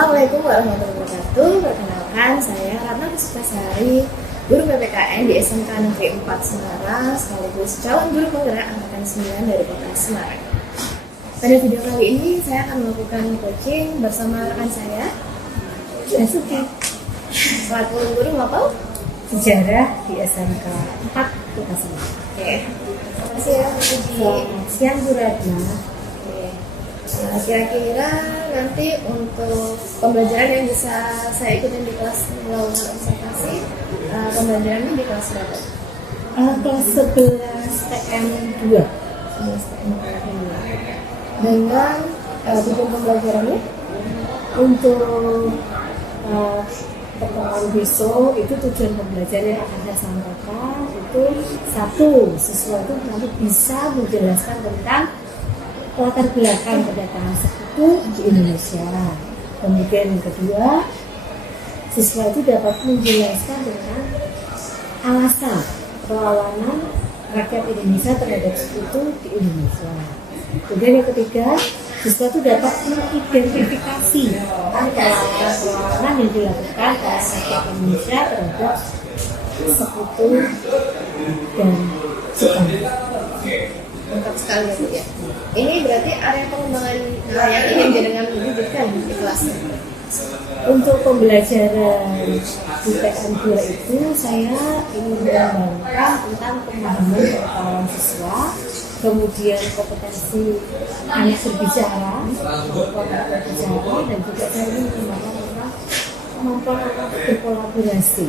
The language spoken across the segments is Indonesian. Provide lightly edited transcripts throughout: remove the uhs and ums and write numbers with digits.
Assalamualaikum warahmatullahi wabarakatuh. Perkenalkan, saya Ratna Puspitasari, guru PPKN di SMK Negeri 4 Semarang, sekaligus calon guru penggerak angkatan 9 dari Kota Semarang. Pada video kali ini, saya akan melakukan coaching bersama rekan saya, Suki, selaku guru mapel sejarah di SMK 4 Kota Semarang. Oke, terima kasih ya, Bu Suki. Selamat siang, Bu Ratna. Kira-kira nanti untuk pembelajaran yang bisa saya ikutin di kelas melakukan observasi, pembelajarannya di kelas berapa? Kelas 11 TM2. Dengan tujuan pembelajarannya Untuk pertemuan besok itu tujuan pembelajaran yang akan saya sampaikan itu satu, siswa itu nanti bisa menjelaskan tentang latar belakang kedatangan sekutu di Indonesia. Kemudian yang kedua, siswa itu dapat menjelaskan tentang alasan perlawanan rakyat Indonesia terhadap sekutu di Indonesia. Kemudian yang ketiga, siswa itu dapat mengidentifikasi perlawanan yang dilakukan oleh rakyat Indonesia terhadap sekutu dan Jepang. lengkap sekali ya Bu ya. Ini berarti area pengembangan yang ingin jenengan wujudkan di kelas. Untuk pembelajaran di TM2 itu saya ingin mengembangkan tentang pemahaman pengetahuan siswa, kemudian kompetensi anak berbicara, dan juga saya ingin mengembangkan tentang kemampuan anak berkolaborasi.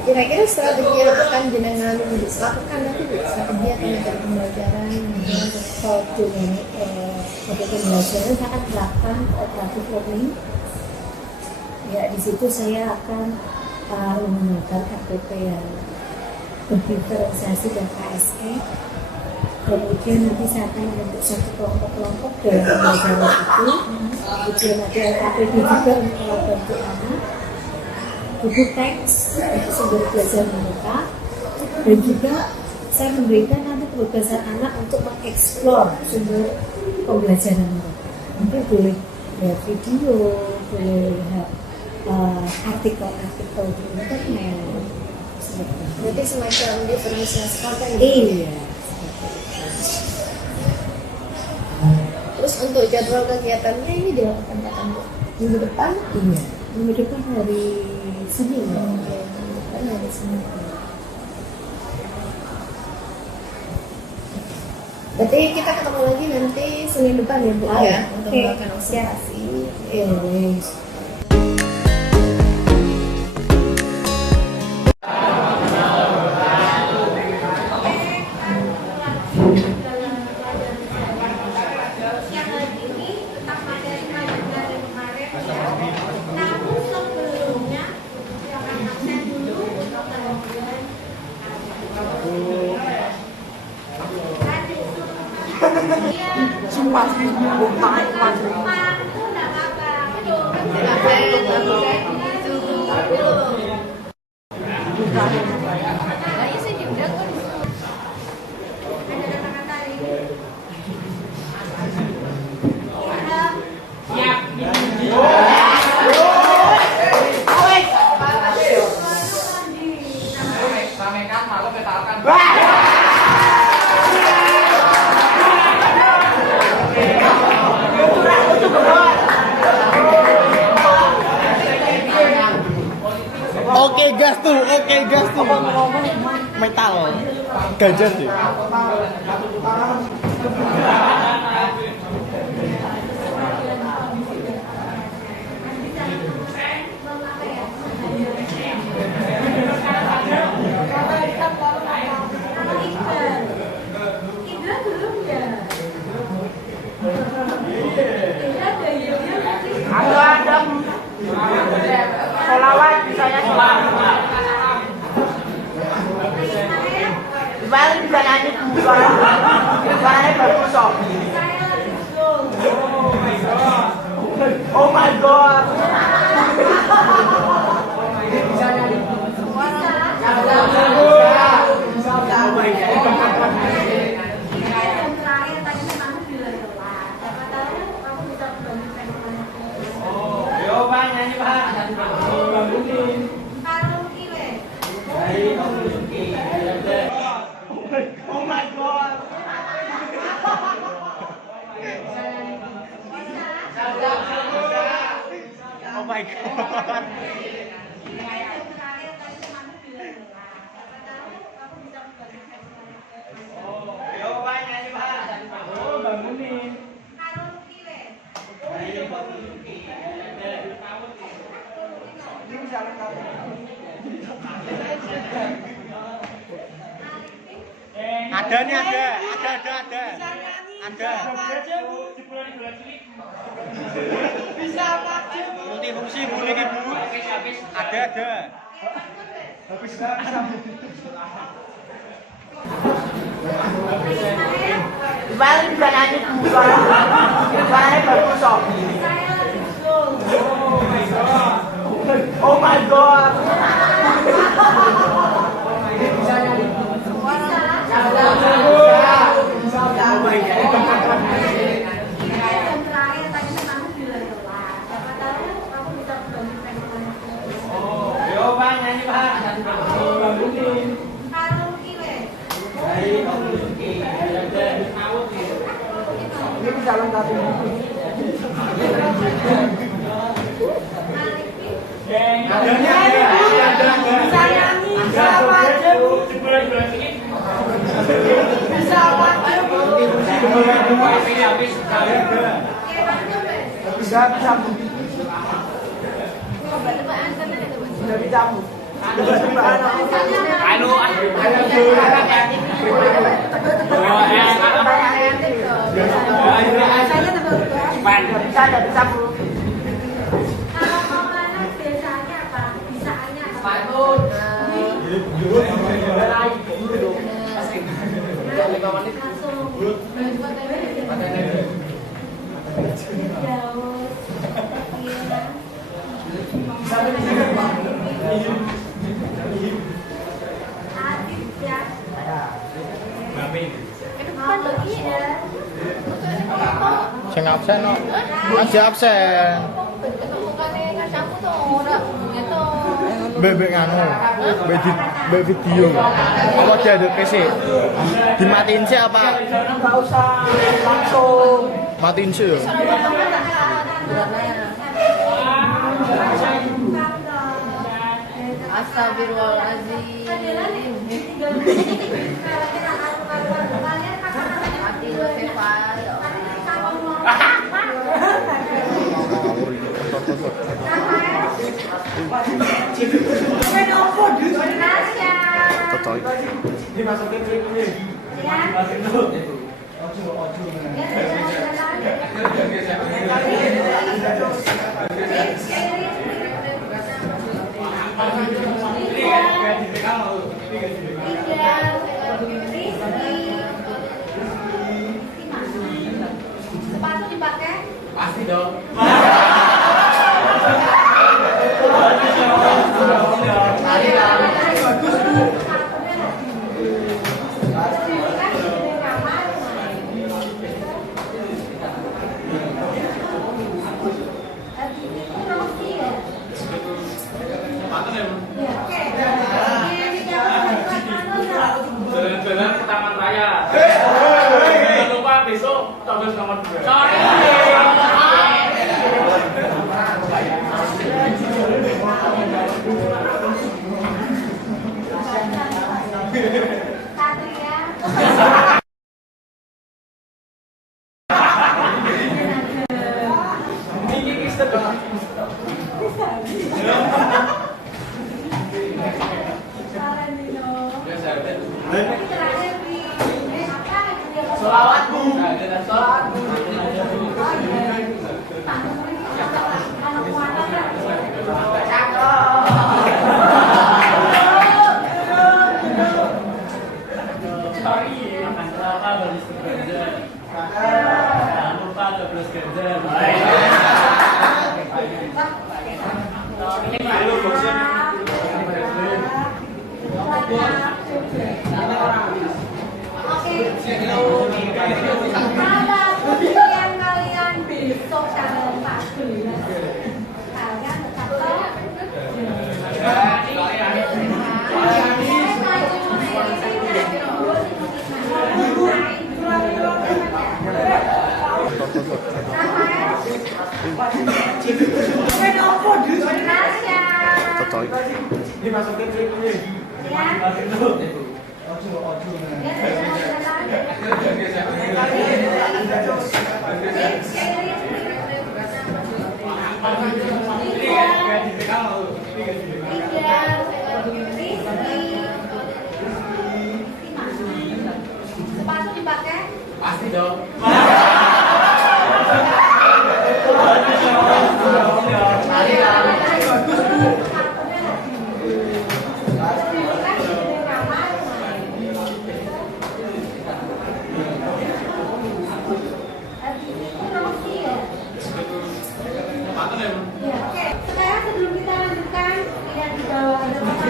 Kira-kira strategi yang akan jenengan lakukan nanti Bu, strategi atau metode pembelajaran? Kalau dengan metode pembelajaran saya akan melakukan cooperative learning. Ya, di situ saya akan menggunakan RPP yang berdiferensiasi dan KSE. Kemudian nanti saya akan membentuk satu kelompok-kelompok dalam pembelajaran itu. Kemudian ada LKPD juga untuk membantu anak, buku teks untuk sumber belajar mereka, dan juga saya memberikan nanti kebebasan anak untuk mengeksplor sumber pembelajaran mereka. Mungkin boleh lihat video, boleh lihat artikel-artikel di internet. Berarti semacam diferensiasi konten. Iya. Terus untuk jadwal kegiatannya ini dilakukan kapan Bu? Minggu depan? Iya. Minggu depan hari Senin ya. Depan hari Senin. Berarti kita ketemu lagi nanti Senin depan ya Bu ya, untuk melakukan observasi. Sumpah sih, bukan Oke gas tuh metal gajah sih. ada solawat saya solawat. Balik bisa nyanyi suaranya bagus kok. Oh my god. my god. Ada nih, ada. Multifungsi Bu niki Bu. Ada. Gimana bisa nyanyi Bu? Suaranya bagus kok. Oh my god. Ini bisa lengkapi. Sing absen no. Aja absen. Bebek nganu. Bebek video. Apa diaduk sih? Dimatiin sih apa? Enggak usah langsung. Matiin sih. Astagfirullahaladzim. Mati dosa Pak. Ya Dimasukin ini. Sepatu dipakai? Pasti dong. Jalan-jalan ke Taman Raya. Jangan lupa besok tugas nomor 2. Sorry. Selawat Bu. Selawat Bu. Jangan lupa doblos ganjar. Yang kalian besok tanggal 14 kalian tetap Tasya. Total. Sepatu dipakai? Pasti dong. Oke, sekarang sebelum kita lanjutkan, lihat di bawah ada apa?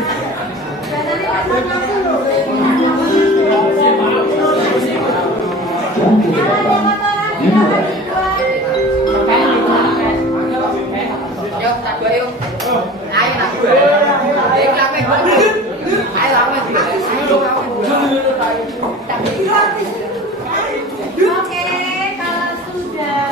Biasanya pasang lampu loh. Kalau ada kotoran silakan dibuang. Yuk, tak dua yuk. Ayo lah. Ayo lakuin. Ayo lakuin. Oke, kalau sudah.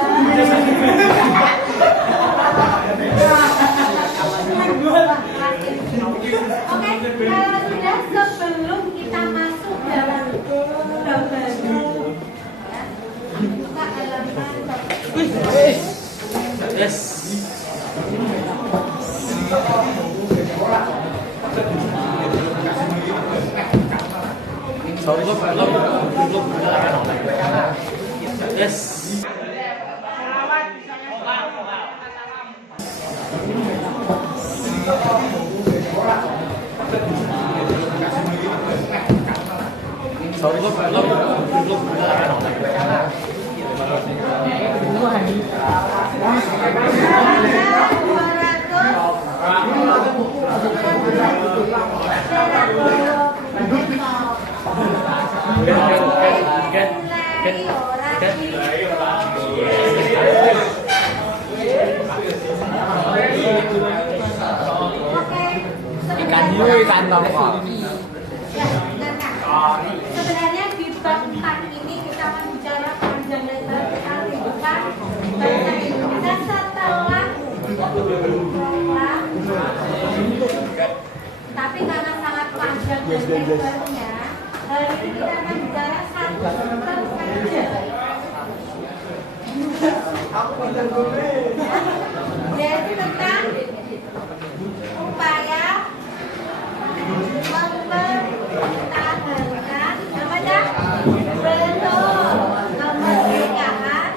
Oke, kalau sudah sebelum kita masuk dalam gambar, ya, buka halaman. Yes. Yes. Ikan hiu, ikan tongkol. Ya, bentar, Kak. Sebenarnya di bab 4 ini kita akan bicara panjang lebar tentang kehidupan bangsa Indonesia setelah tapi karena sangat panjang dan lebarnya, hari ini kita akan bicara satu tentang saja. Yaitu tentang upaya mempertahankan namanya betul kemerdekaan,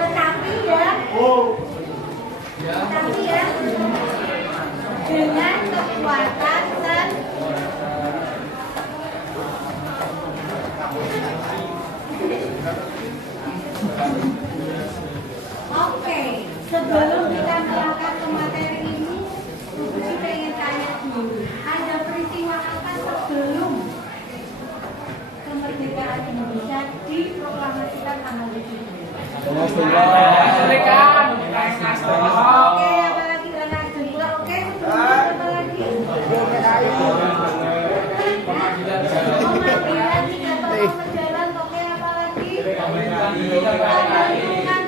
tetapi ya dengan kekuatan Oke, sebelum kita melangkah ke materi ini, Budi pengen tanya dulu, ada peristiwa apa sebelum kemerdekaan Indonesia diproklamasikan tanggal 7? Oke, apa lagi? Anak jempol, oke, apa lagi? Pemanggilan tiga tokoh berjalan, oke, apa lagi? Pembentukan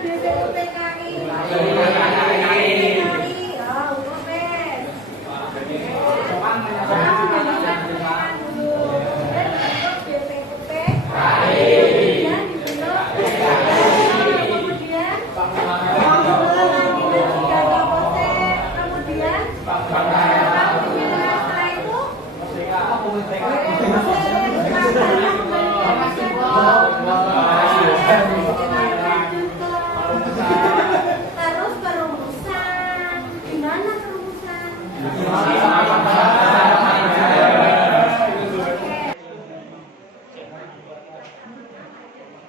BPUPKI. Terus perumusan, gimana perumusan?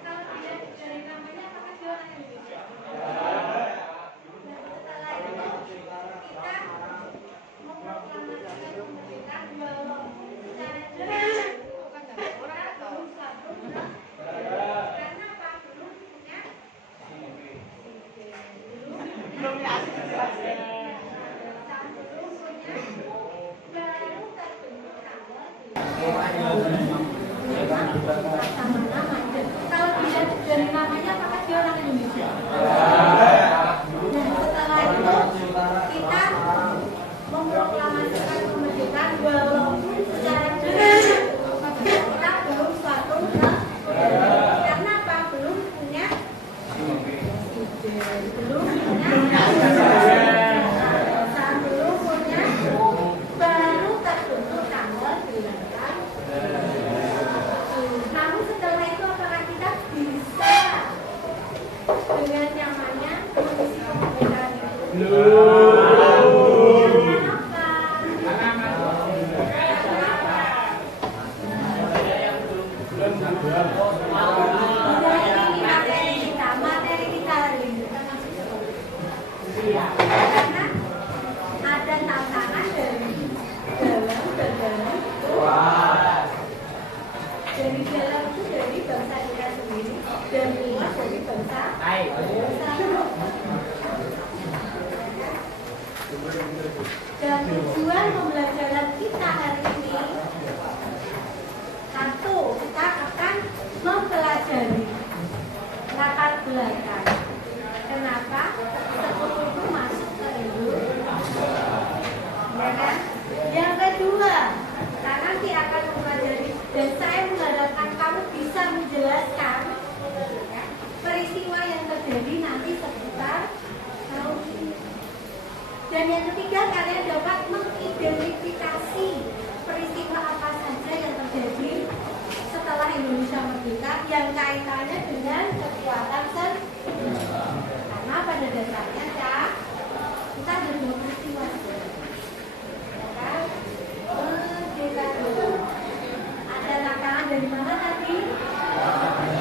Kalau tidak dari namanya apakah juara Indonesia? Setelah itu kita memproklamasikan kemerdekaan bahwa secara jelas orang belum satu karena apa? Belum punya baru terbentuk kalau dilihat dari namanya apakah dia orang Materi kita hari ini. Karena ada tantangan dari dalam dan dalam itu. Dari dalam itu dari bangsa kita sendiri dan luar dari bangsa. Dan tujuan pembelajaran kita hari ini, satu, kita akan mempelajari latar belakang. Kenapa sekutu itu masuk ke Indonesia? Ya kan? Yang kedua, kita nanti akan mempelajari dan saya mengharapkan kamu bisa menjelaskan ya, peristiwa yang terjadi nanti seputar tahun ini. Dan yang ketiga, kalian dapat mengidentifikasi peristiwa apa saja yang terjadi setelah Indonesia merdeka yang kaitannya dengan kekuatan senjata. Karena pada dasarnya kita ada dua peristiwa. Ya kan? Merdeka dulu. Ada tantangan dari mana tadi?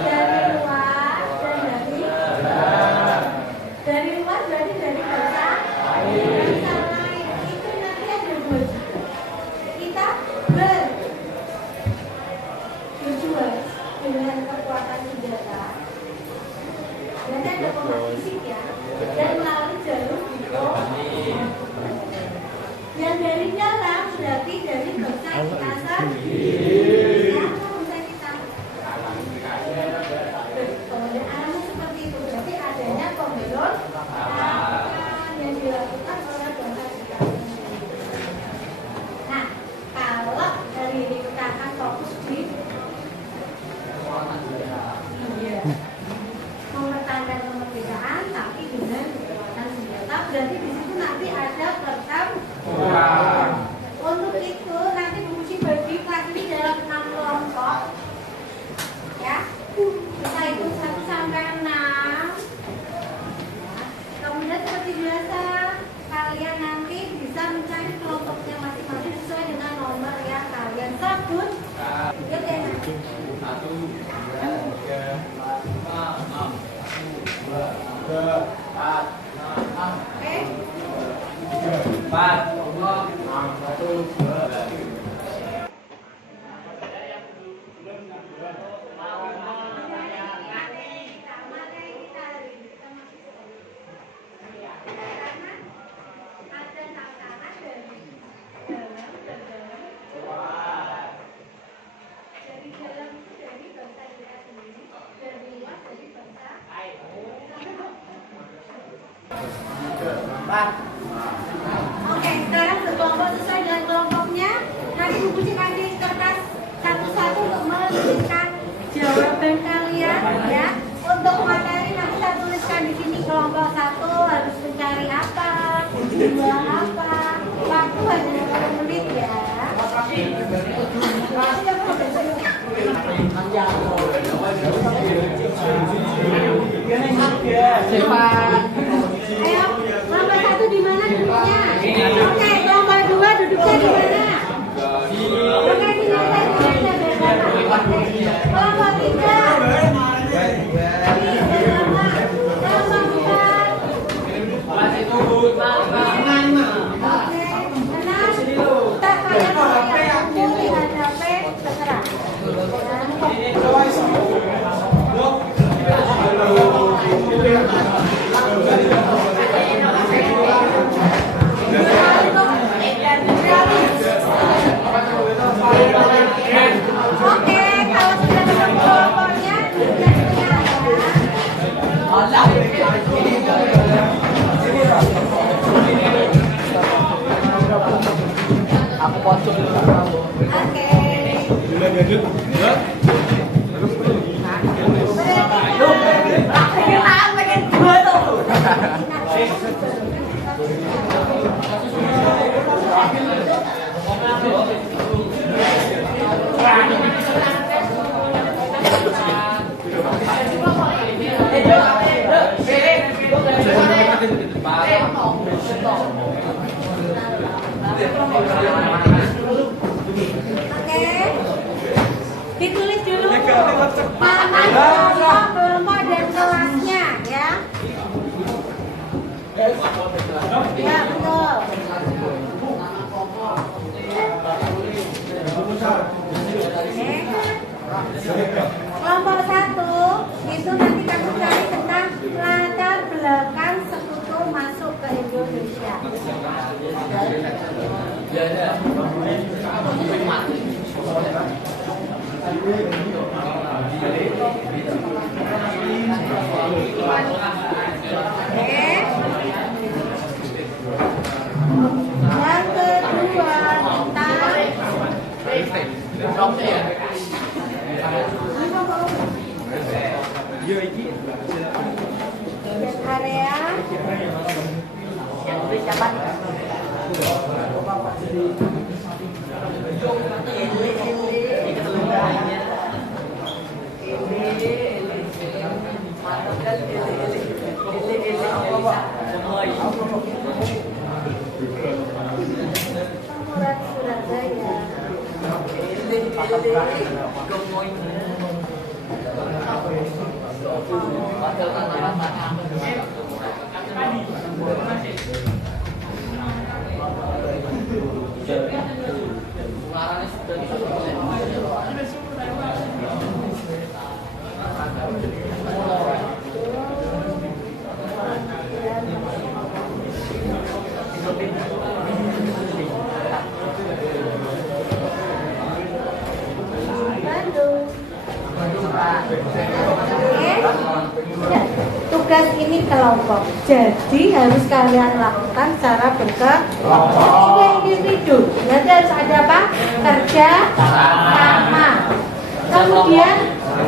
Dari luar dan dari luar berarti dari bangsa lain. Itu nanti ada dua juga. Kita berjuang dengan kekuatan senjata. Nanti ada kompetisi ya, dan melalui jalur diplomasi. Yang dari dalam berarti dari bangsa kita sendiri. Ya, bangsa kita. Kemudian arahnya seperti itu. Berarti adanya pemberontakan yang dilakukan oleh bangsa kita sendiri. Nah, kalau hari ini kita akan fokus di mempertahankan kemerdekaan tapi dengan kekuatan senjata, berarti di situ nanti ada pertempuran. Untuk itu nanti fungsi bagi kelas ini dalam 6 kelompok ya, kita hitung 1 sampai 6. Kemudian seperti biasa kalian nanti bisa mencari kelompoknya masing-masing sesuai dengan nomor yang kalian sebut. Yuk ya. Oke. 4 Oke, sekarang berkelompok sesuai dengan kelompoknya. Nanti Bu Puci kasih kertas satu-satu untuk menuliskan jawaban kalian ya. Untuk materi nanti saya tuliskan di sini kelompok 1 harus mencari apa, 2 apa. Waktu hanya 10 menit ya. Ayo, kelompok 1 di mana duduknya? Oke, kelompok 2 duduknya di mana? Oke, di mana? Kelompok 3 Oke, kalau sudah ketemu kelompoknya, aku pocong oke. Oke. Ditulis dulu nama kelompok dan kelasnya ya. Ya betul. Kelompok 1 itu nanti kamu cari tentang latar belakang sekutu masuk ke Indonesia. Yang kedua area Murat Surabaya. Bandung. Tugas ini kelompok, jadi harus kalian lakukan secara berkelompok. Ini individu, nanti harus ada apa? Kerja sama. Kemudian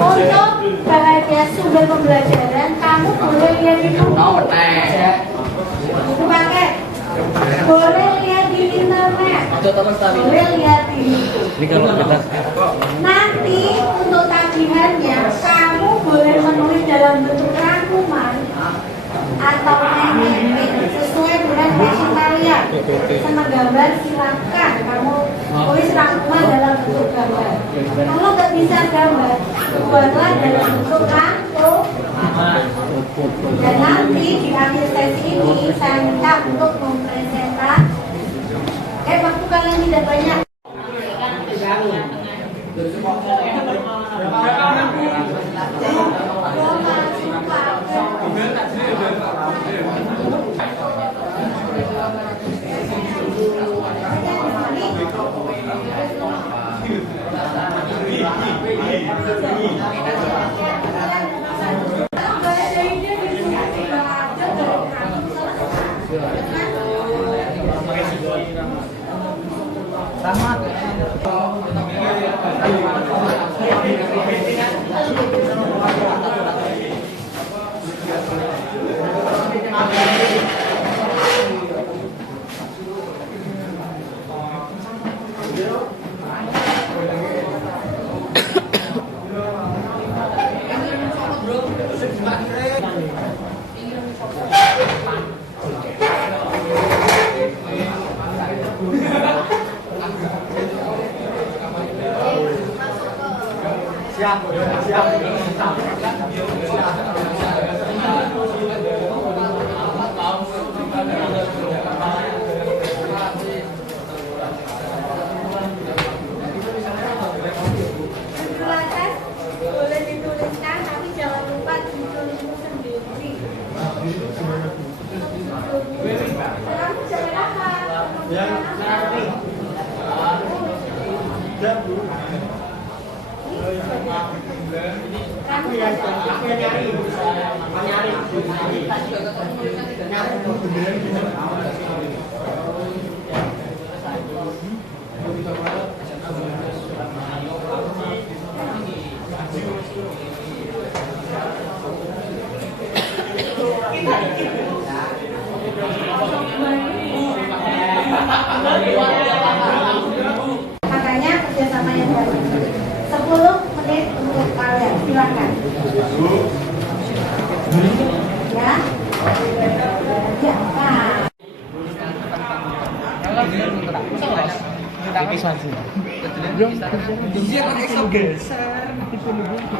untuk bagian sumber pembelajaran, kamu boleh lihat di buku, pakai, boleh lihat di internet, boleh lihat di YouTube. Nanti untuk tagihannya, kamu boleh menulis dalam bentuk rangkuman atau meme sesuai dengan passion kalian. Sama gambar silakan kamu tulis rangkuman dalam bentuk gambar. Kalau nggak bisa gambar, buatlah dalam bentuk rangkuman. Dan nanti di akhir sesi ini saya minta untuk mempresentasikan. Waktu kalian tidak banyak. Boleh dituliskan, tapi jangan lupa ditulismu sendiri. Kamu jangan apa? Makanya kerjasama yang baik. 10 menit untuk kalian, silakan. Ya. Ya. Nah. tangan saja. Iya kan ekstra geser.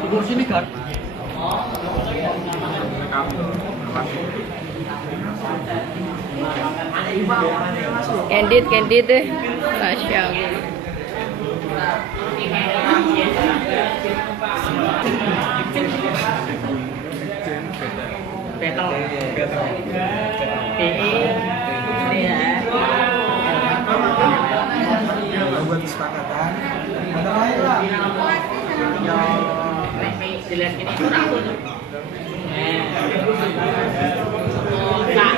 Kursi ini kan. Candid deh, Tasya. Betel. Buat kesepakatan. Ada lain lah. Dilihat ini kurang. Tak.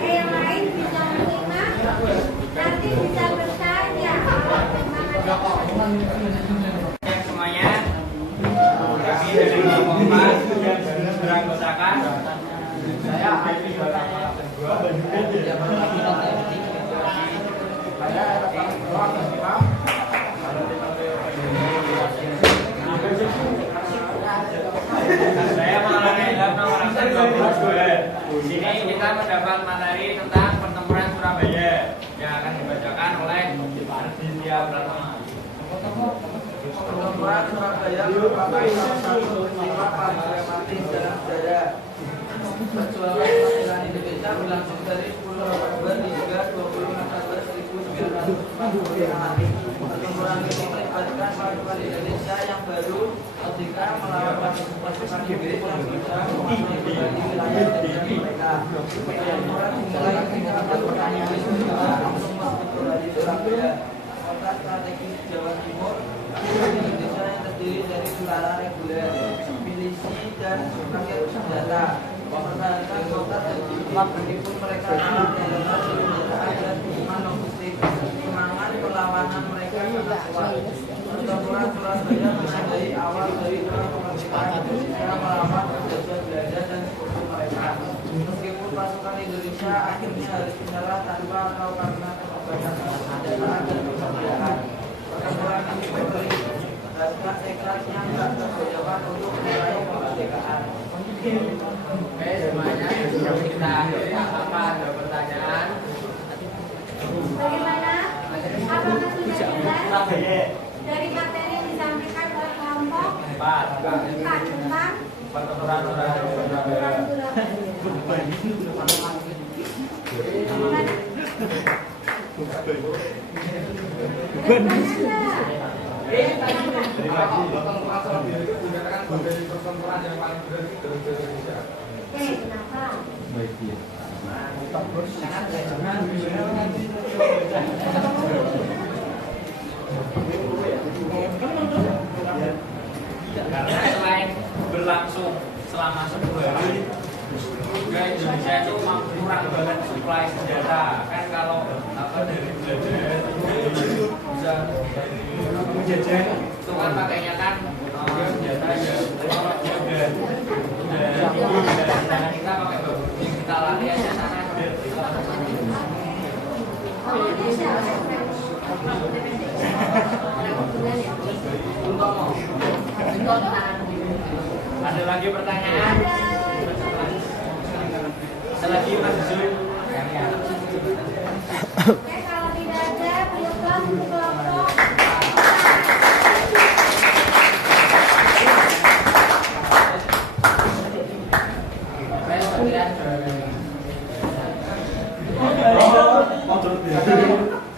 Yang lain bisa menyimak, nanti bisa bertanya. Semuanya, kami dari Muhammad beranggotakan saya mengalami dalam nomor 22. Di sini kita mendapat materi tentang pertempuran Surabaya yang akan dibacakan oleh Arditya Pratama. Pertempuran Surabaya merupakan salah satu peristiwa paling dramatis dalam sejarah. Perjuangan kemerdekaan Indonesia berlangsung dari 10 November hingga 20 November 1945. Pertempuran ini melibatkan pasukan Indonesia yang baru ketika melawan pasukan Inggris yang berusaha menguasai kembali wilayah jajahan mereka. Pertempuran dimulai ketika pasukan Inggris berusaha untuk merebut di Surabaya, kota strategis Jawa Timur. Indonesia yang terdiri dari tentara reguler, milisi dan rakyat senjata. Mempertahankan kota terjebak meskipun mereka telah kehilangan senjata dan dukungan logistik. Semangat perlawanan mereka sangat kuat. Pertempuran Surabaya menandai awal dari kemerdekaan Indonesia melawan penjajah Belanda dan sekutu mereka. Meskipun pasukan Indonesia akhirnya harus menyerah tanpa atau karena keterbatasan senjata dan kemerdekaan. Pertempuran ini memberi dasar tekad yang tak tergoyahkan untuk meraih kemerdekaan. Oke, semuanya kita akhiri. Apa ada pertanyaan? Bagaimana? Apakah sudah jelas dari materi yang disampaikan oleh kelompok 4 tentang Pertempuran Surabaya. kenapa? Karena selain berlangsung selama 10 hari, juga Indonesia itu kurang banget suplai senjata. Kan kalau dari Belanda bisa menjajah itu kan pakainya kan senjata yang udah kita pakai bagus, kita lari aja sana. Ada lagi pertanyaan? Ada lagi Mas Zul? Oke, kalau tidak ada, berikan untuk kelompok.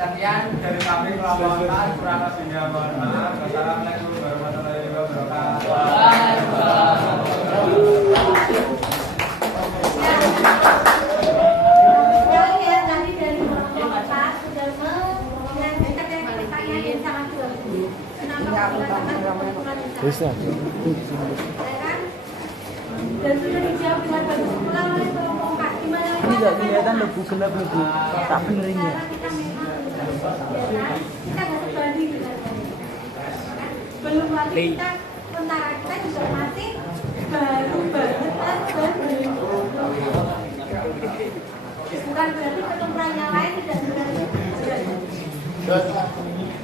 Sekian dari kami melaporkan, kurang lebihnya mohon maaf. Wassalamualaikum warahmatullahi wabarakatuh. Ya, tadi dari kelompok 4 sudah menyampaikan pertanyaan yang sangat jelas. Kenapa mengatakan pertempuran di sana? Ya kan? Dan sudah dijawab dengan bagus ulang oleh kelompok 4. Di mana Ini nggak kelihatan lebu gelap lebu tak benerin ya. kita memang kan kita nggak sebanding dengan mereka. Belum lagi kita tentara kita juga masih baru banget kan, bukan berarti pertempuran yang lain tidak berarti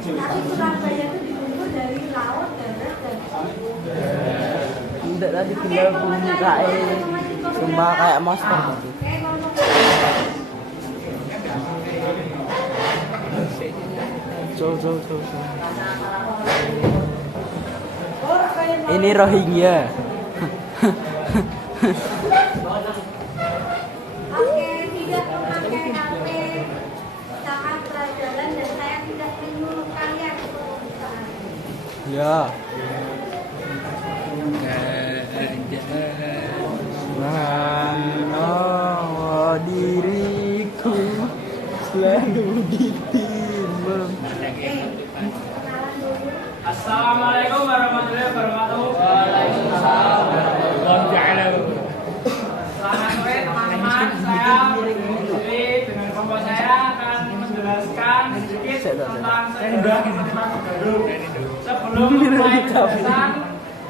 tapi Surabaya itu dibentuk dari laut, darat, dan Tidak tadi tinggal bunyi kayak sumpah kayak monster tadi. So. Ini Rohingya. Oke, tidak memakai HP saat pelajaran dan saya tidak menyuruh kalian untuk saat. Ya. Mana diriku selalu ditimbang. Kenalan dulu. Assalamualaikum warahmatullahi wabarakatuh. Waalaikumsalam warahmatullahi wabarakatuh. Selamat sore teman-teman. Saya berdiri dengan kelompok saya akan menjelaskan sedikit tentang sejarah pertempuran Badung. Sebelum mulai penjelasan,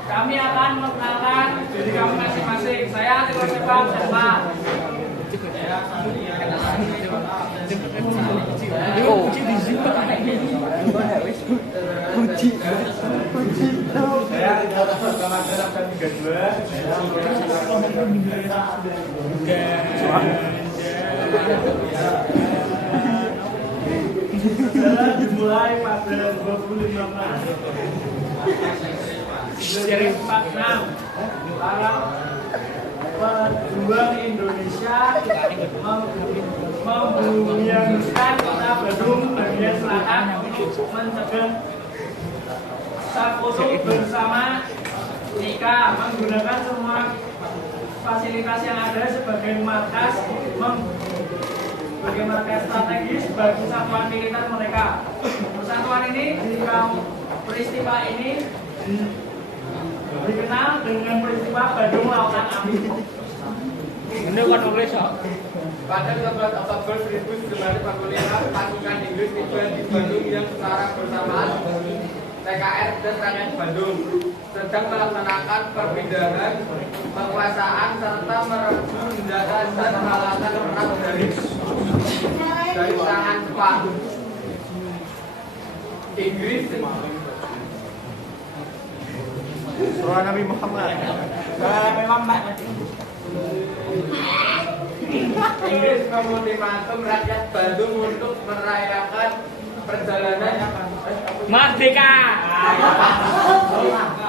kami akan mengenalkan diri kami masing-masing. Saya Tito Sepan Sepa. Dimulai pada 25 Maret 1946. Para pejuang Indonesia membumiangkan kota Badung bagian selatan untuk mencegah Sakoso bersama Nika menggunakan semua fasilitas yang ada sebagai markas strategis bagi satuan militer mereka. Persatuan ini di peristiwa ini dikenal dengan peristiwa Badung Lautan Api. Ini kan Indonesia. Pada 11 Oktober 1945, pasukan Inggris tiba di Bandung yang secara bersamaan TKR dan TNI Bandung sedang melaksanakan perpindahan kekuasaan serta merebut senjata dan peralatan perang dari tangan Jepang. Inggris Surah Nabi Muhammad. Inggris memultimatum rakyat Bandung untuk merayakan perjalanan Merdeka.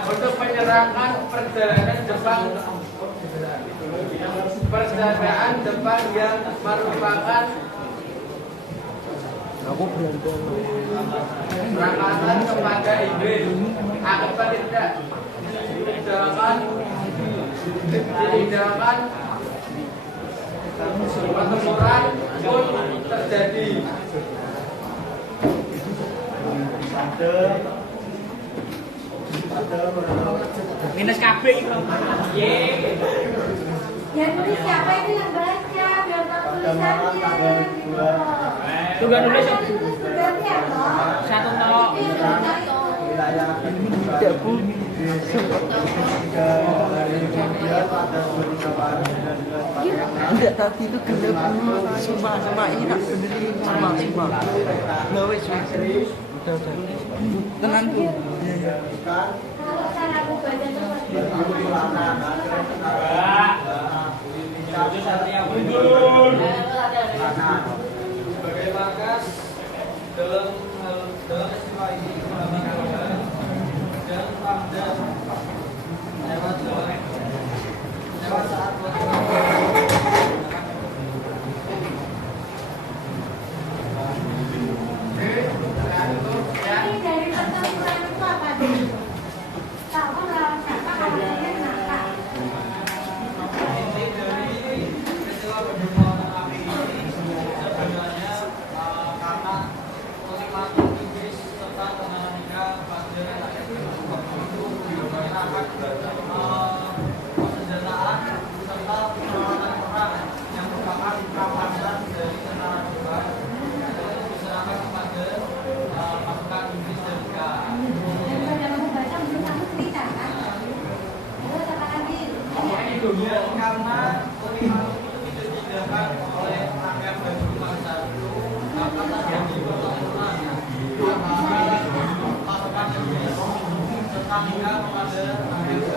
untuk menyerahkan perjalanan Jepang yang merupakan rangkaian kepada Inggris. Akibat tidak ditinggalkan pertempuran pun terjadi. Minus KB itu. Yang tulis siapa itu yang baca biar tahu tulisannya. Tunggal Indonesia. Berarti apa? Satu tolok. Tidak bu. Tidak tadi itu gelap bu. Sumpah ini tak benerin. Sumpah. Nah wes. Udah. Tenang bu. Kalau cara aku baca terus. Sebagai markas dalam peristiwa ini dan pada lewat saat Ini dari pertempuran itu apa dulu? Tahu lah, siapa alasannya kenapa? Inggris serta tenaga pada Kemudian karena pengiriman itu tidak disediakan oleh rangkaian baju masa itu, maka terjadi pertemuan pasukan Inggris tetangga kepada rangkaian baju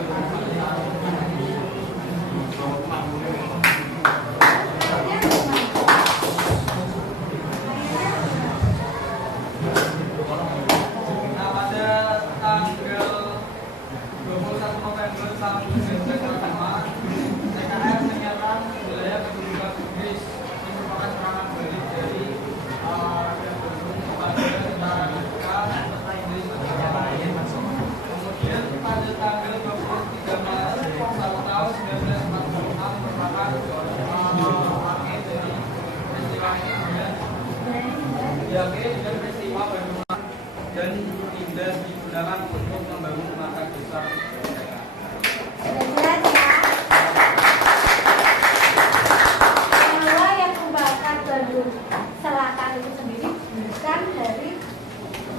Nah, pada tanggal 21 November tahun 1945, TKR menyerang wilayah kedudukan Inggris yang merupakan serangan balik dari rakyat Bandung kepada tentara Amerika dan tentara Inggris. Kemudian pada tanggal 23 Maret tahun 1946 merupakan akhir dari peristiwa ini. Kemudian dan peristiwa Bandung dan tidak digunakan untuk membangun markas besar. Sudah jelas ya? Bahwa yang membakar Bandung Selatan itu sendiri bukan dari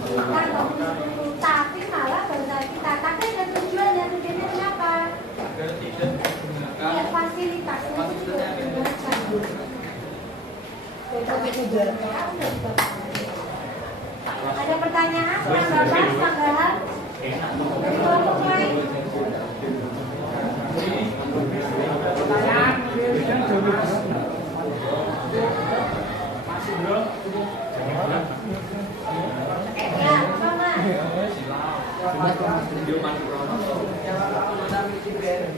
bukan komunis, tapi malah bangsa kita. Tapi ada tujuannya kenapa? Agar tidak digunakan Ya, fasilitasnya itu juga digunakan. Ada pertanyaan tanggapan tanggalan dari kelompok lain? Ya, sama.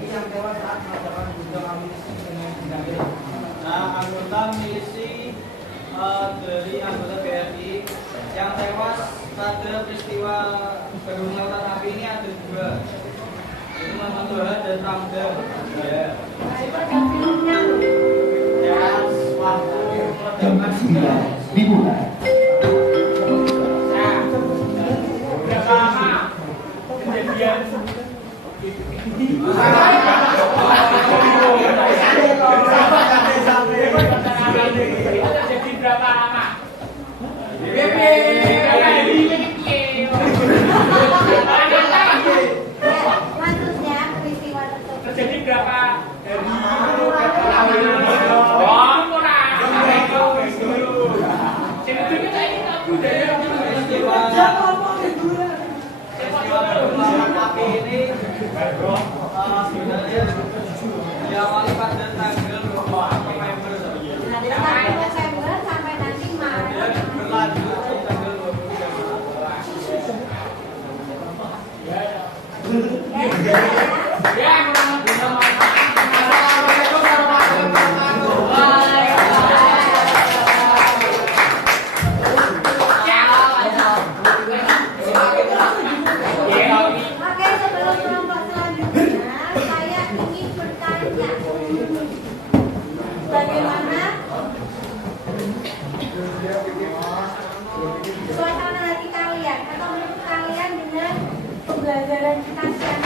yang tewas saat melakukan gudang amunisi dengan senjata. Nah, anggota milisi dari anggota BRI yang tewas pada peristiwa Bandung Lautan Api ini ada 2. Itu Muhammad Toha dan Ramdan. Ya. Dan waktu ledakan dimulai. Berapa lama kejadian terjadi berapa lama? Maksudnya peristiwa tersebut Terjadi berapa hari? Oh, kurang. Sebetulnya saya tak budaya. peristiwa Bandung Lautan Api ini sebenarnya diawali pada tanggal 24 November. dari 1 Desember sampai nanti Maret. Dan berlanjut di tanggal 23 Maret. Ya, kurang lebih sama. Oke, sebelum kelompok selanjutnya, saya ingin bertanya, bagaimana suasana hati kalian atau menurut kalian dengan pembelajaran kita siang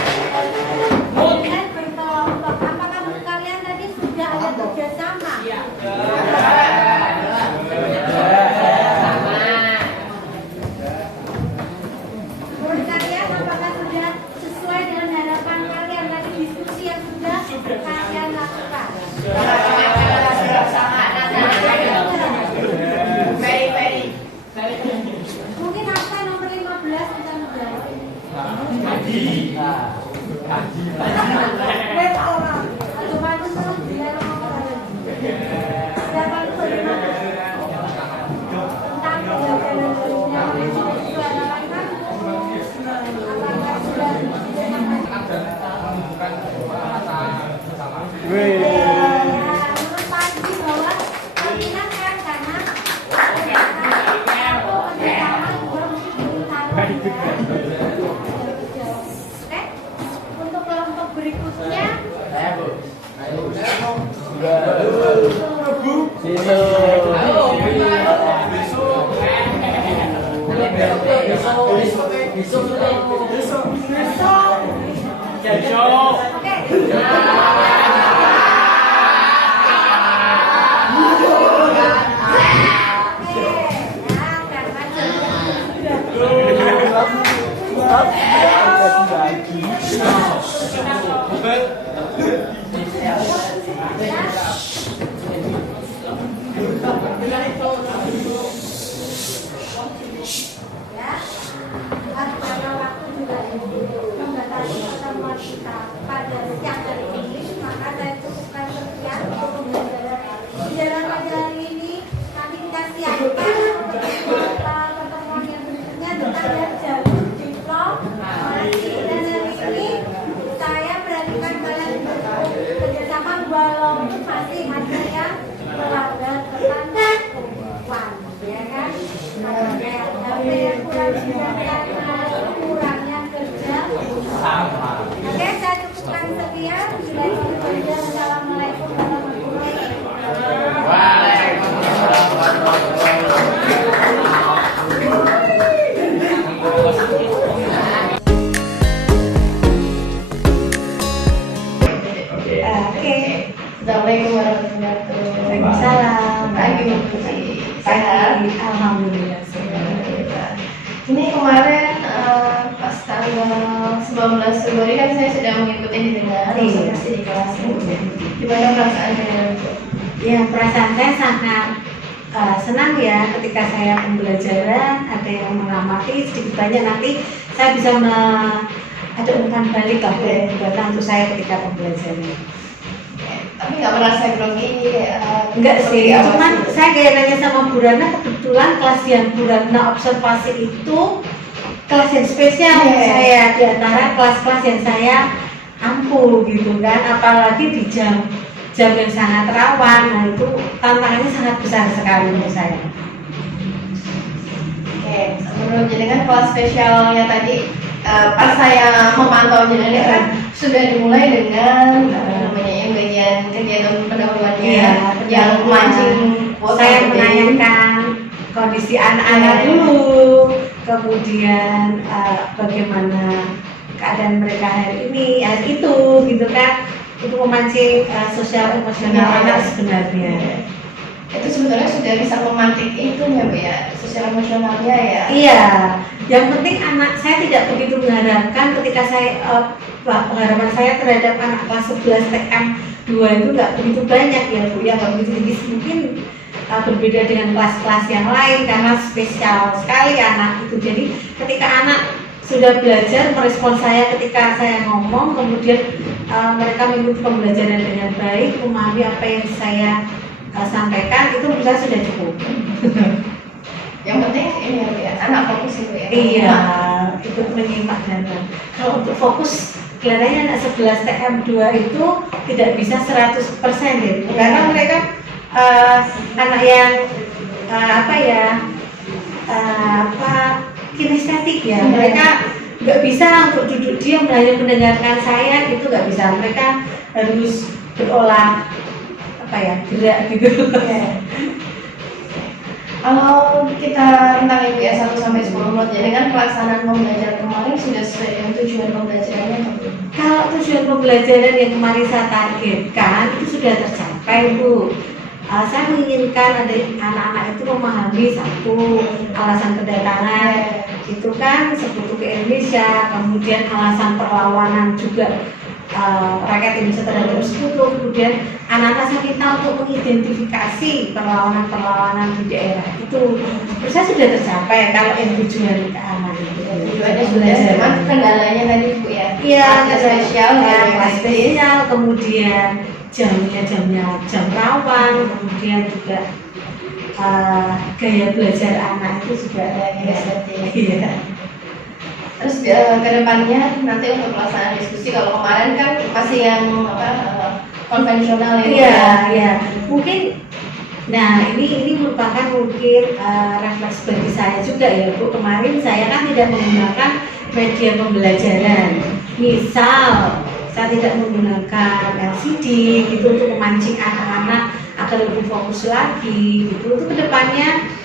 dengan berkelompok? Apakah menurut kalian tadi sudah ada kerjasama? Menurut kalian apakah sudah sesuai dengan harapan kalian dari diskusi yang sudah kalian lakukan? Mungkin angka nomor 15 bisa menjawab ini. Aduh, bagus terus dia ngomong lagi. Siapa itu bagaimana? Tentang pembelajaran yang sudah sesuai harapan kamu. Apakah sudah menurut Panji bahwa pimpinan kan karena Oke, untuk kelompok berikutnya siang hari ini, maka saya cukupkan sekian untuk pembelajaran sejarah pada hari ini. Nanti kita siapkan pertemuan yang berikutnya tentang jalur diplomasi. Dan hari ini saya perhatikan kalian kerjasama walaupun masih ada yang melanggar kepada perempuan, ya kan? Ada yang kurang kurangnya kerja. Oke, saya cukupkan sekian. Assalamualaikum warahmatullahi Assalamualaikum warahmatullahi wabarakatuh. Waalaikumsalam. Pagi sehat. Alhamdulillah sehat. Ini kemarin pas tanggal 19 Februari kan saya sudah mengikuti dengan observasi di kelas ini. Gimana perasaan saya? Ya, perasaan saya sangat senang ya ketika saya pembelajaran, ada yang mengamati sedikit banyak, nanti saya bisa ada umpan balik lah buatan untuk saya ketika pembelajaran. Tapi nggak merasa grogi Enggak sih, cuman saya kayak nanya sama Bu Rana, kebetulan kelas yang Bu Rana observasi itu kelas yang spesial saya di antara kelas-kelas yang saya ampuh gitu kan, apalagi di jam yang sangat rawan. Nah itu tantangannya sangat besar sekali untuk saya. Oke, menurut jenengan kelas spesialnya tadi pas saya memantau jenengan kan sudah dimulai dengan namanya yang bagian kegiatan pendahuluannya yang mancing saya menanyakan kondisi anak-anak dulu, kemudian bagaimana keadaan mereka hari ini, hari itu gitu kan, untuk memancing sosial emosional anak sebenarnya. Itu sebenarnya sudah bisa memantik itu ya Bu ya, sosial emosionalnya ya. Iya, yang penting anak saya tidak begitu mengharapkan ketika saya pengharapan saya terhadap anak kelas 11 TM 2 itu nggak begitu banyak ya Bu ya, nggak begitu tinggi, mungkin berbeda dengan kelas-kelas yang lain karena spesial sekali anak itu. Jadi ketika anak sudah belajar merespon saya ketika saya ngomong, kemudian mereka mengikuti pembelajaran dengan baik, memahami apa yang saya sampaikan, itu menurut saya sudah cukup. Yang penting ini ya, anak fokus itu ya. Iya, ikut menyimak dana. Kalau untuk fokus, kelihatannya anak 11 TM 2 itu tidak bisa 100% ya, karena mereka anak yang kinestetik ya. Mereka nggak bisa untuk duduk diam hanya mendengarkan saya, itu nggak bisa. Mereka harus berolah gerak gitu. Kalau kita tentang Ibu ya 1 sampai 10 menurut jenengan pelaksanaan pembelajaran kemarin sudah sesuai dengan tujuan pembelajarannya atau belum? Kalau tujuan pembelajaran yang kemarin saya targetkan itu sudah tercapai Bu. Saya menginginkan ada anak-anak itu memahami satu alasan kedatangan itu kan sekutu ke Indonesia, kemudian alasan perlawanan juga rakyat Indonesia terhadap sekutu, kemudian anak-anak saya minta untuk mengidentifikasi perlawanan-perlawanan di daerah itu. Terus saya sudah tercapai kalau yang tujuan ke anak itu. Tujuannya sudah, cuman kendalanya tadi Bu ya. Iya, spesial kelas spesial, kemudian jam rawan, kemudian juga gaya belajar anak itu juga iya. Terus kedepannya nanti untuk pelaksanaan diskusi, kalau kemarin kan masih yang konvensional ya. Iya. Mungkin, nah ini merupakan mungkin refleks bagi saya juga ya Bu. Kemarin saya kan tidak menggunakan media pembelajaran. Misal saya tidak menggunakan LCD gitu untuk memancing anak-anak agar lebih fokus lagi gitu. Untuk kedepannya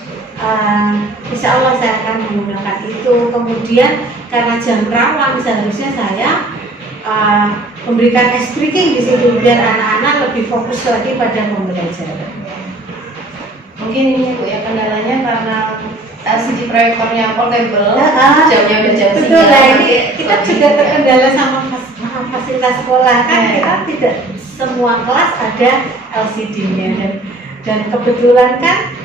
insya Allah saya akan menggunakan itu. Kemudian karena jam rawan seharusnya saya memberikan ice breaking di situ biar anak-anak lebih fokus lagi pada pembelajaran. Mungkin ini Bu ya kendalanya karena LCD proyektornya portable, jamnya berjam betul lah, ini kita juga terkendala sama fasilitas sekolah kan, kita tidak semua kelas ada LCD-nya dan kebetulan kan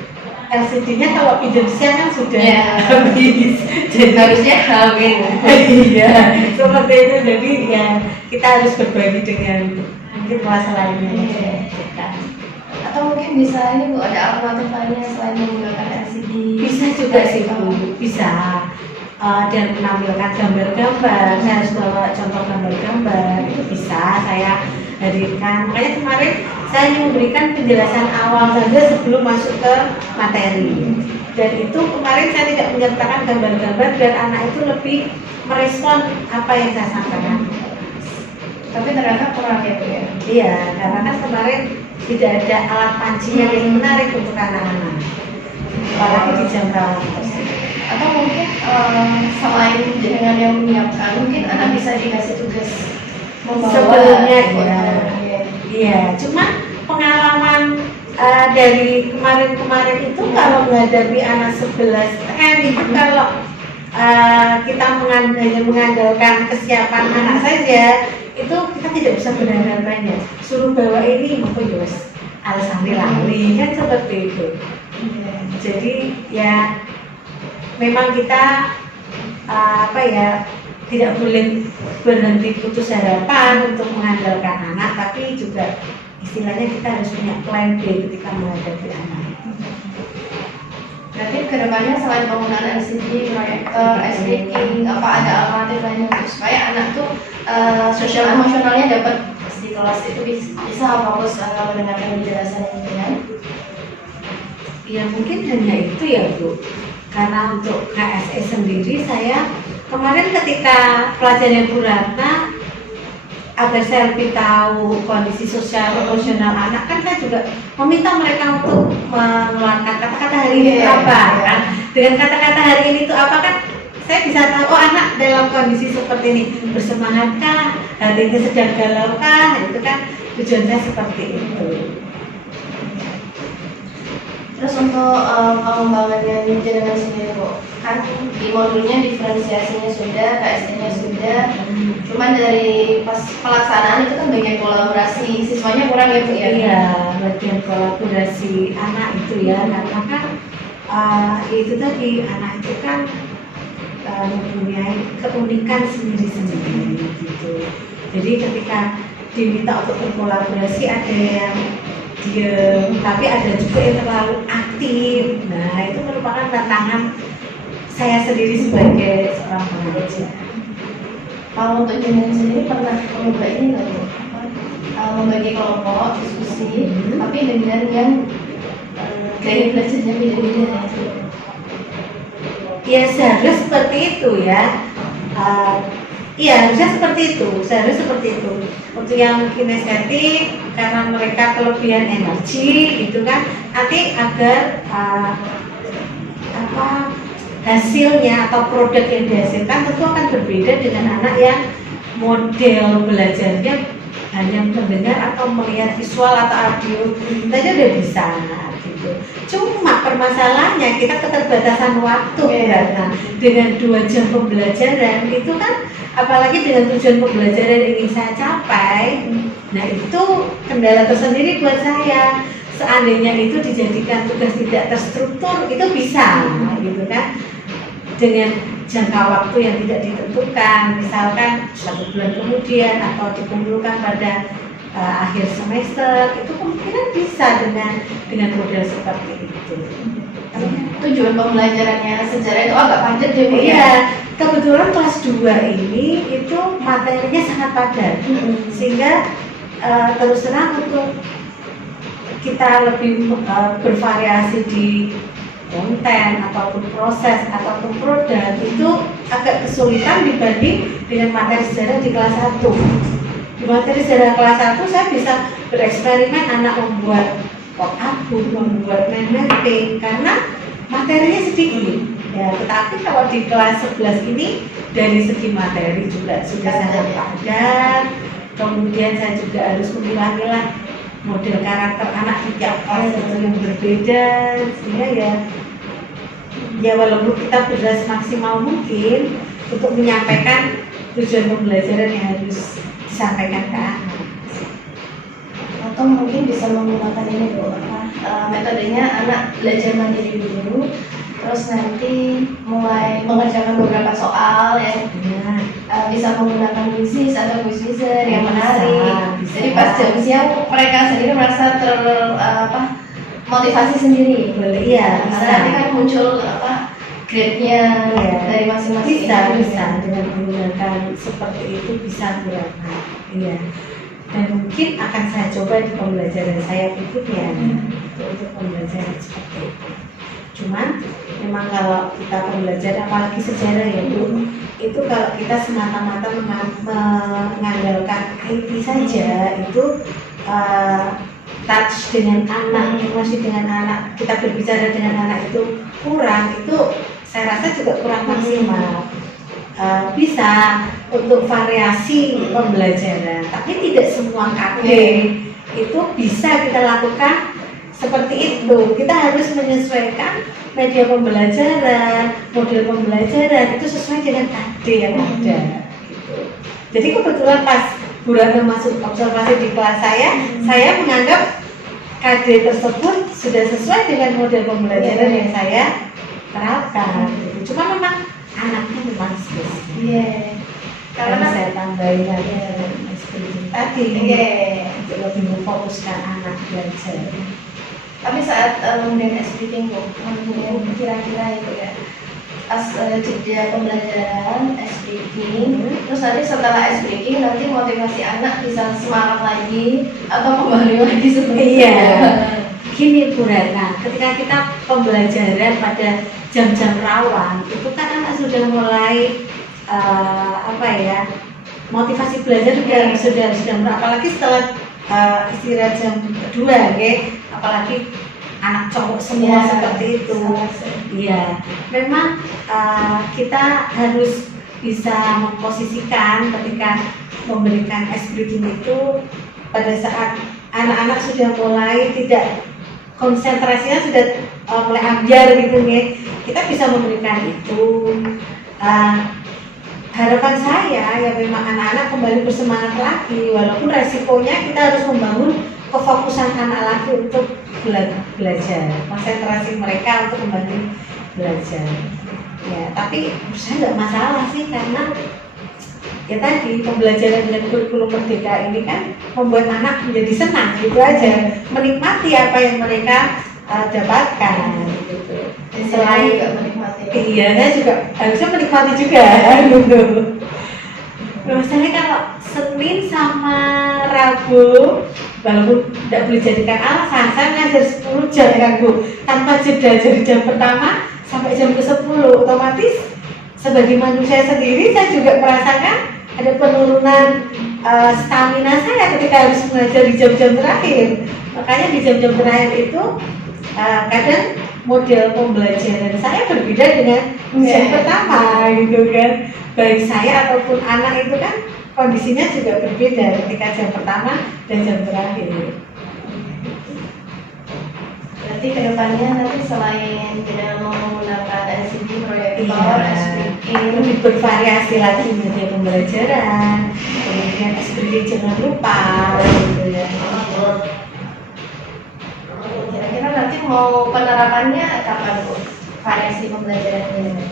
LCD-nya kalau pinjam siang kan sudah Ya. habis. Jadi Harusnya habis. iya, seperti itu. Jadi ya kita harus berbagi dengan mungkin kelas lainnya. Atau mungkin bisa ini Bu, ada alternatif lainnya selain menggunakan LCD? Bisa juga sih Bu, bisa. Dan menampilkan gambar-gambar, saya harus bawa contoh gambar-gambar, itu bisa saya hadirkan. Makanya kemarin saya hanya memberikan penjelasan awal saja sebelum masuk ke materi. Dan itu kemarin saya tidak menyertakan gambar-gambar biar anak itu lebih merespon apa yang saya sampaikan. Tapi ternyata kurang ya Bu ya? Iya, karena kan kemarin tidak ada alat pancinya yang menarik untuk anak-anak, apalagi di jam rawan tersebut. Atau mungkin selain dengan yang menyiapkan, mungkin anak bisa dikasih tugas membawa Sebelumnya, foto. iya. Iya, cuma pengalaman dari kemarin-kemarin itu kalau menghadapi anak 11 kan itu kalau kita hanya mengandalkan kesiapan anak saja, itu kita tidak bisa berandal banyak. Suruh bawa ini, apa yos? Alasan lali kan seperti itu. Iya. Jadi ya memang kita tidak boleh berhenti putus harapan untuk mengandalkan anak, tapi juga istilahnya kita harus punya plan B ketika menghadapi anak. Berarti kedepannya selain penggunaan LCD, proyektor, speaking, apa ada alternatif lainnya Bu? Supaya anak tuh sosial emosionalnya dapat di kelas itu bisa fokus mendengarkan penjelasan yang benar. Ya mungkin hanya itu ya Bu, karena untuk KSE sendiri saya kemarin ketika pelajaran Bu Ratna agar saya lebih tahu kondisi sosial emosional anak, kan saya juga meminta mereka untuk mengeluarkan kata-kata hari ini itu apa kan. Dengan kata-kata hari ini itu apa kan saya bisa tahu, oh anak dalam kondisi seperti ini, bersemangatkah, hatinya sedang galaukah, itu kan tujuan saya seperti itu. Terus untuk pengembangannya jenengan sendiri Bu, kan di modulnya diferensiasinya sudah, KSE-nya sudah, cuman dari pas pelaksanaan itu kan bagian kolaborasi siswanya kurang ya Bu ya? Iya, bagian kolaborasi anak itu ya, karena kan itu tadi anak itu kan mempunyai keunikan sendiri-sendiri gitu. Jadi ketika diminta untuk berkolaborasi ada yang diem, tapi ada juga yang terlalu aktif. Nah itu merupakan tantangan saya sendiri sebagai seorang pengajar. Kalau untuk jenengan sendiri pernah mencoba ini nggak Bu? Membagi kelompok diskusi, tapi dengan yang gaya belajarnya beda-beda. Ya seharusnya seperti itu ya. Iya harusnya seperti itu, seharusnya seperti itu. Untuk yang kinestetik karena mereka kelebihan energi gitu kan, nanti agar hasilnya atau produk yang dihasilkan tentu akan berbeda dengan anak yang model belajarnya hanya mendengar atau melihat visual atau audio saja udah bisa gitu. Cuma permasalahannya kita keterbatasan waktu karena dengan 2 jam pembelajaran itu kan, apalagi dengan tujuan pembelajaran yang ingin saya capai, nah itu kendala tersendiri buat saya. Seandainya itu dijadikan tugas tidak terstruktur itu bisa gitu kan, dengan jangka waktu yang tidak ditentukan, misalkan 1 bulan kemudian atau dikumpulkan pada akhir semester, itu kemungkinan bisa dengan model seperti itu. Tujuan pembelajarannya sejarah itu agak padat ya Bu ya? Iya, kebetulan kelas 2 ini itu materinya sangat padat, sehingga terus terang untuk kita lebih bervariasi di konten ataupun proses ataupun produk itu agak kesulitan dibanding dengan materi sejarah di kelas 1. Di materi sejarah kelas 1 saya bisa bereksperimen anak membuat pop-up, membuat mind mapping karena materinya sedikit ya, tetapi kalau di kelas 11 ini dari segi materi juga sudah sangat padat. Kemudian saya juga harus memilah-milah model karakter anak di tiap kelas itu yang berbeda, sehingga ya walaupun kita berusaha semaksimal mungkin untuk menyampaikan tujuan pembelajaran yang harus disampaikan ke anak. atau mungkin bisa menggunakan ini Bu, metodenya anak belajar mandiri dulu, terus nanti mulai mengerjakan beberapa soal ya, bisa menggunakan quiz atau quiz-quizzer yang menarik. Jadi pas jam siang mereka sendiri merasa motivasi sendiri. Iya, Karena bisa. nanti kan muncul grade-nya dari masing-masing. Bisa dengan menggunakan seperti itu bisa berapa. Iya. Dan mungkin akan saya coba di pembelajaran saya berikutnya untuk pembelajaran seperti itu. Cuman memang kalau kita pembelajaran apalagi sejarah ya Bu, itu kalau kita semata-mata mengandalkan IT saja itu touch dengan anak, emosi dengan anak, kita berbicara dengan anak itu kurang, itu saya rasa juga kurang maksimal. Bisa untuk variasi pembelajaran, tapi tidak semua KD itu bisa kita lakukan seperti itu. Kita harus menyesuaikan media pembelajaran, model pembelajaran itu sesuai dengan KD yang ada. Gitu. Jadi kebetulan pas Bu Ratna masuk observasi di kelas saya menganggap KD tersebut sudah sesuai dengan model pembelajaran yang saya terapkan. Gitu. Cuma memang anaknya memang spesifik. Iya. Karena saya tambahin lagi seperti tadi untuk lebih memfokuskan anak belajar. Tapi saat kemudian speaking Bu, kemudian kira-kira itu ya pas jeda pembelajaran speaking, terus nanti setelah speaking nanti motivasi anak bisa semangat lagi atau kembali lagi seperti Iya. Gini Bu Ratna, ketika kita pembelajaran pada jam-jam rawan, itu kan anak sudah mulai motivasi belajar sudah apalagi setelah istirahat jam kedua, apalagi anak cowok semua seperti itu. Iya, memang kita harus bisa memposisikan ketika memberikan ice breaking itu pada saat anak-anak sudah mulai tidak konsentrasinya sudah mulai ambiar gitu kita bisa memberikan itu. Harapan saya ya memang anak-anak kembali bersemangat lagi, walaupun resikonya kita harus membangun kefokusan anak lagi untuk belajar, konsentrasi mereka untuk kembali belajar. Ya, tapi saya nggak masalah sih karena ya tadi pembelajaran dengan kurikulum merdeka ini kan membuat anak menjadi senang gitu aja, menikmati apa yang mereka dapatkan gitu. Selain juga menikmati. Iya, saya juga harusnya menikmati juga gitu. Misalnya kalau Senin sama Rabu, walaupun tidak boleh jadikan alasan, saya ngajar 10 jam kan Bu, tanpa jeda dari jam pertama sampai jam ke-10, otomatis sebagai manusia sendiri saya juga merasakan ada penurunan stamina saya ketika harus mengajar di jam-jam terakhir. Makanya di jam-jam terakhir itu kadang model pembelajaran saya berbeda dengan jam pertama gitu kan. Baik saya ataupun anak itu kan kondisinya juga berbeda ketika jam pertama dan jam terakhir. Berarti kedepannya nanti selain tidak mau menggunakan LCD proyektor, speaking, lebih bervariasi lagi media pembelajaran, kemudian speaking jangan lupa gitu ya. Kira-kira nanti mau penerapannya kapan Bu? Variasi pembelajarannya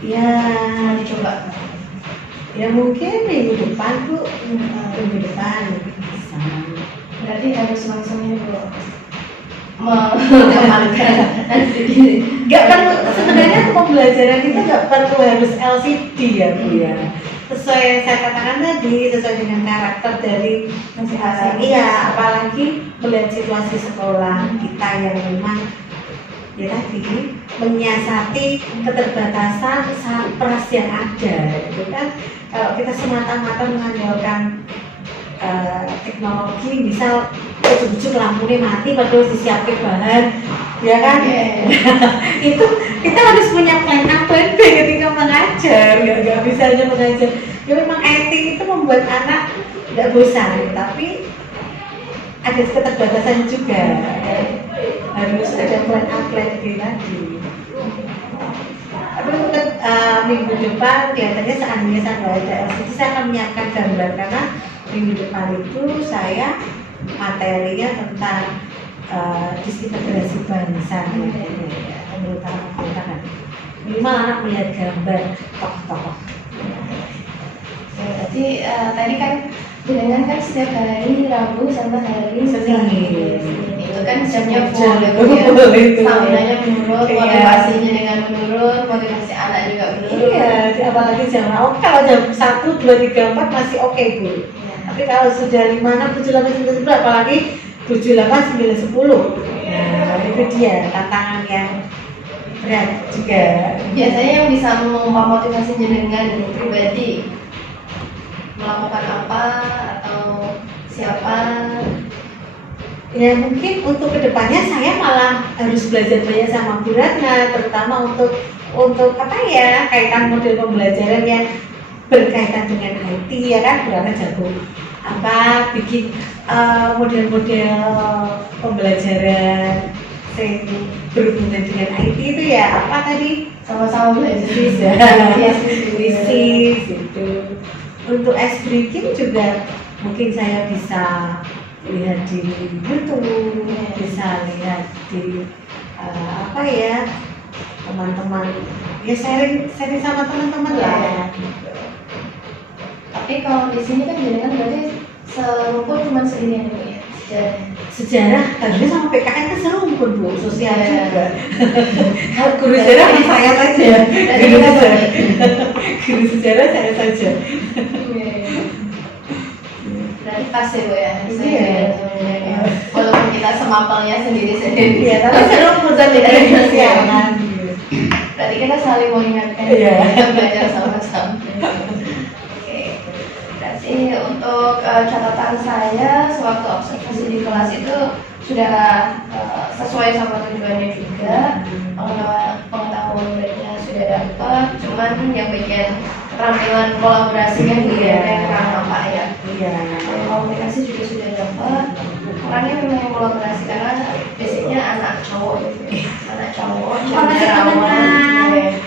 Ya, dicoba. ya mungkin minggu depan Bu, minggu depan bisa. Berarti harus langsung ini Bu mengamalkan. Nggak perlu, sebenarnya pembelajaran itu nggak perlu harus LCD ya Bu ya. Sesuai yang saya katakan tadi, sesuai dengan karakter dari masing-masing. Iya, apalagi melihat situasi sekolah kita yang memang ya tadi menyiasati keterbatasan pras yang ada. Itu kan kalau kita semata-mata mengandalkan teknologi, misal ujuk-ujuk lampunya mati padahal disiapkan bahan, ya kan? Itu kita harus punya plan A, plan B ketika mengajar, nggak bisa aja mengajar. Ya memang IT itu membuat anak nggak bosan, tapi ada keterbatasan juga, harus ada plan A, plan B lagi. Tapi untuk minggu depan kelihatannya seandainya saya nggak ada LCD, saya akan menyiapkan gambar karena minggu depan itu saya materinya tentang disintegrasi bangsa terutama pemerintahan. Minimal anak melihat gambar tokoh-tokoh. Berarti tadi kan dengan kan setiap hari Rabu sama hari Senin. Itu kan jamnya full gitu ya. Staminanya menurun, motivasinya dengan menurun, motivasi anak juga menurun. Iya, apalagi jam kalau jam 1, 2, 3, 4 masih oke Bu. Iya. Tapi kalau sudah 5, 6, 7, 8, 9, 10 apalagi 7, 8, 9, 10. Nah, itu dia tantangan yang berat juga. Biasanya yang bisa memompa motivasi jenengan pribadi melakukan apa atau siapa? Ya mungkin untuk kedepannya saya malah harus belajar banyak sama Bu Ratna, terutama untuk apa ya, kaitan model pembelajaran yang berkaitan dengan IT ya kan. Bu Ratna jago apa bikin model-model pembelajaran yang berhubungan dengan IT itu ya apa tadi? Sama-sama belajar. Bisnis gitu. Untuk ice breaking juga mungkin saya bisa lihat di YouTube, bisa lihat di apa ya, teman-teman ya, sharing sama teman-teman lah. Tapi kalau di sini kan jenengan berarti serumpun cuma segini aja ya sejarah harusnya sama PKN kan serumpun Bu, sosial juga. Kalau guru sejarah saya saja, guru sejarah saya saja. Berarti pas ya Bu ya, walaupun kita semapelnya sendiri-sendiri. Iya, tapi serumpun dari sosial kan. Berarti kita saling mengingatkan, kita belajar sama-sama. Berarti untuk catatan saya sewaktu observasi di kelas itu sudah sesuai sama tujuannya juga, pengetahuan muridnya sudah dapat, cuman yang bagian keterampilan kolaborasinya yang kurang nampak ya. Komunikasi juga sudah dapat, orangnya memang yang kolaborasi karena biasanya anak cowok gitu ya. Anak cowok,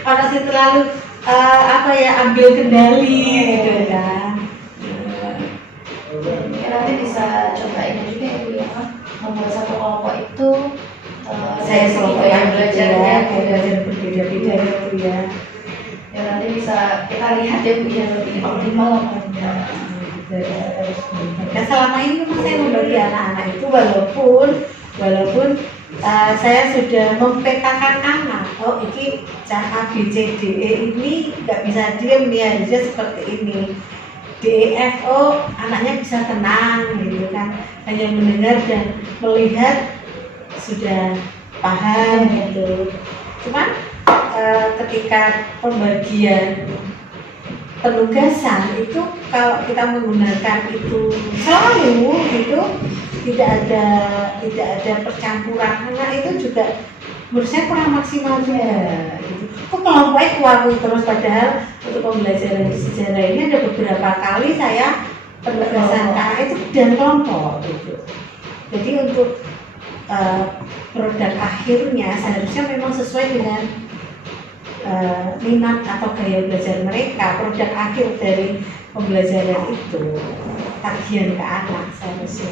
orang sih terlalu apa ya, ambil kendali gitu kan. Ya, nanti bisa coba ini juga ya Bu ya, membuat satu kelompok itu Saya kelompok yang belajarnya belajar berbeda-beda gitu ya. Ya nanti bisa kita lihat ya Bu yang lebih optimal apa enggak. Nah, selama ini memang saya membagi anak-anak itu walaupun saya sudah mempetakan anak. Oh, ini cara B, C, D, E ini nggak bisa diam nih, harusnya seperti ini. D, E, F, O anaknya bisa tenang gitu kan, hanya mendengar dan melihat sudah paham gitu. Cuman ketika pembagian penugasan itu kalau kita menggunakan itu selalu gitu, tidak ada percampuran anak, itu juga menurut saya kurang maksimal juga gitu. Kok kelompoknya kuat terus, padahal untuk pembelajaran di sejarah ini ada beberapa kali saya penugasan anak itu dan kelompok gitu. Jadi untuk produk akhirnya seharusnya memang sesuai dengan minat atau gaya belajar mereka. Produk akhir dari pembelajaran itu kajian ke anak seharusnya.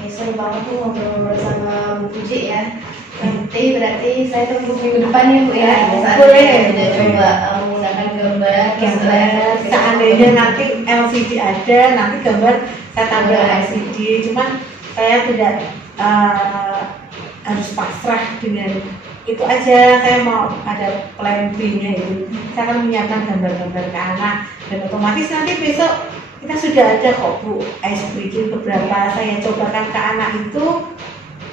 Oke, seru banget tuh ngobrol sama Bu Puji ya. Nanti berarti saya tunggu minggu depan ya Bu ya. Boleh. Sudah coba menggunakan gambar. Seandainya nanti LCD ada, nanti gambar saya tambah LCD. Cuman saya tidak harus pasrah dengan itu aja, saya mau ada plan B-nya itu. Saya akan menyiapkan gambar-gambar ke anak dan otomatis nanti besok kita sudah ada kok Bu ice breaking beberapa saya cobakan ke anak itu,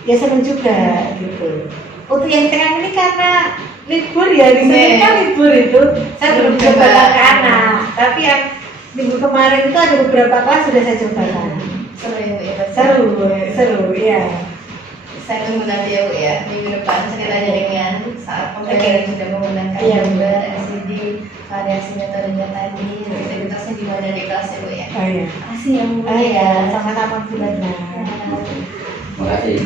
ya seneng juga gitu. Untuk yang tengah ini karena libur ya, di sini kan libur itu saya belum cobakan ke anak, tapi yang minggu kemarin itu ada beberapa kelas sudah saya cobakan. Seru ya Bu ya. Seru ya. Saya tunggu nanti ya Bu ya, minggu depan ceritanya dengan saat pembelajaran sudah menggunakan gambar, LCD, variasi metodenya tadi, aktivitasnya di mana di kelas ya Bu ya. Oh iya. Makasih ya Bu. Oh iya, sama-sama Bu Ratna. Terima kasih.